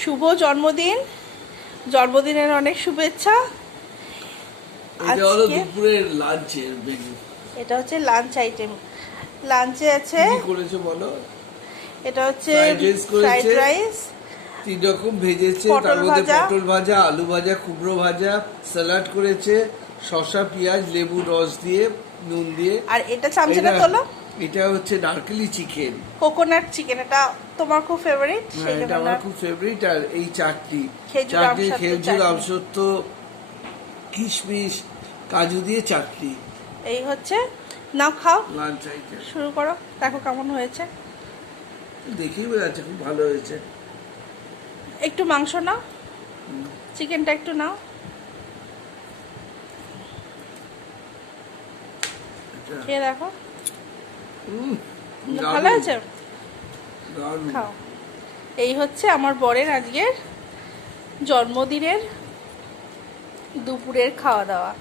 শুভ জন্মদিন, জন্মদিনের অনেক শুভেচ্ছা। এটা হলো দুপুরের লাঞ্চের মেনু। এটা হচ্ছে লাঞ্চ আইটেম। লাঞ্চে আছে কি করেছো বলো? এটা হচ্ছে ফ্রাইড ফ্রাইড রাইস, 3 রকম ভেজেছে, পটল তার মধ্যে ভাজা। পটল ভাজা, আলু ভাজা, কুমড়ো ভাজা, স্যালাড করেছে, শসা, পেঁয়াজ, লেবু রস দিয়ে, নুন দিয়ে। আর এটা চামচটা তোলো। এটা হচ্ছে নারকেলি চিকেন, কোকোনাট চিকেন। এটা তোমার খুব ফেভারিট, সেই এটা জন্য আমার খুব ফেভারিট। আর এই চাটনি, খেজুর চাটনি আমসত্ত্ব খেজুর চাটনি। আমসত্ত্ব, কিশমিশ, কাজু দিয়ে চাটনি। এই হচ্ছে, নাও খাও, লাঞ্চ আইটেম শুরু করো, দেখো কেমন হয়েছে। দেখেই বোঝা যাচ্ছে খুব ভালো হয়েছে। একটু মাংস নাও, চিকেনটা একটু নাও। আচ্ছা। খেয়ে দেখো, দারুণ, ভালো হয়েছে, দারুণ। খাও। এই হচ্ছে আমার বরের আজকের জন্মদিনের দুপুরের খাওয়া দাওয়া।